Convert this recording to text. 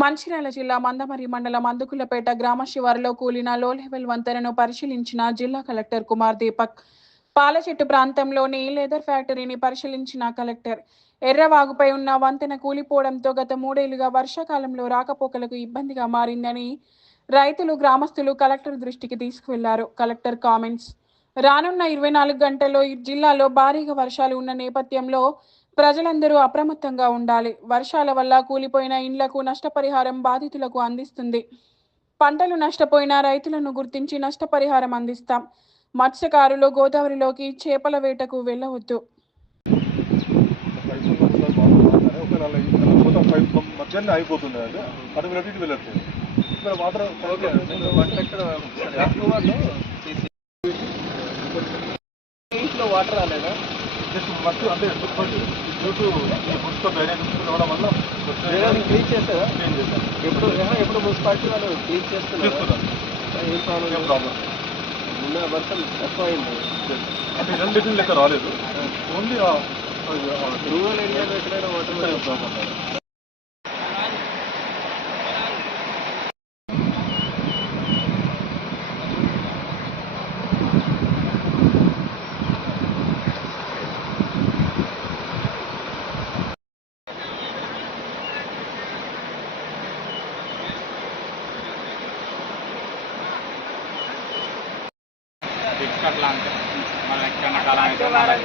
మంచిర్యాల జిల్లా మందమర్రి మండలం అందుకులపేట గ్రామ శివారులో కూలిన లో లెవెల్ వంతెనను పరిశీలించిన జిల్లా కలెక్టర్ కుమార్ దీపక్. పాలచెట్టు ప్రాంతంలోని లెదర్ ఫ్యాక్టరీని పరిశీలించిన కలెక్టర్ ఎర్రవాగుపై ఉన్న వంతెన కూలిపోవడంతో గత 3 ఏళ్లుగా వర్షాకాలంలో రాకపోకలకు ఇబ్బందిగా మారిందని రైతులు, గ్రామస్తులు కలెక్టర్ దృష్టికి తీసుకువెళ్లారు. Collector comments. రానున్న 24 గంటల్లో ఈ జిల్లాలో భారీగా వర్షాలు ఉన్న నేపథ్యంలో ప్రజలందరూ అప్రమత్తంగా ఉండాలి. వర్షాల వల్ల కూలిపోయిన ఇండ్లకు నష్టపరిహారం బాధితులకు అందిస్తుంది. పంటలు నష్టపోయిన రైతులను గుర్తించి నష్టపరిహారం అందిస్తాం. మత్స్యకారులు గోదావరిలోకి చేపల వేటకు వెళ్ళవద్దు. వాటర్ రాలేదా? ఫస్ట్ అంటే క్లీన్ చేస్తారా? ఎప్పుడు మున్సిపాలిటీ వాళ్ళు క్లీన్ చేస్తున్నారు. ఏం ప్రాబ్లం నిన్న వర్షం తక్కువ అయింది అంటే 2 లీటర్లు లెక్క రాలేదు. ఓన్లీ రూరల్ ఏరియాలో ఎక్కడైనా వాటర్ ప్రాబ్లం. అట్లా అంటే మన ఎక్కడ కాలం మరి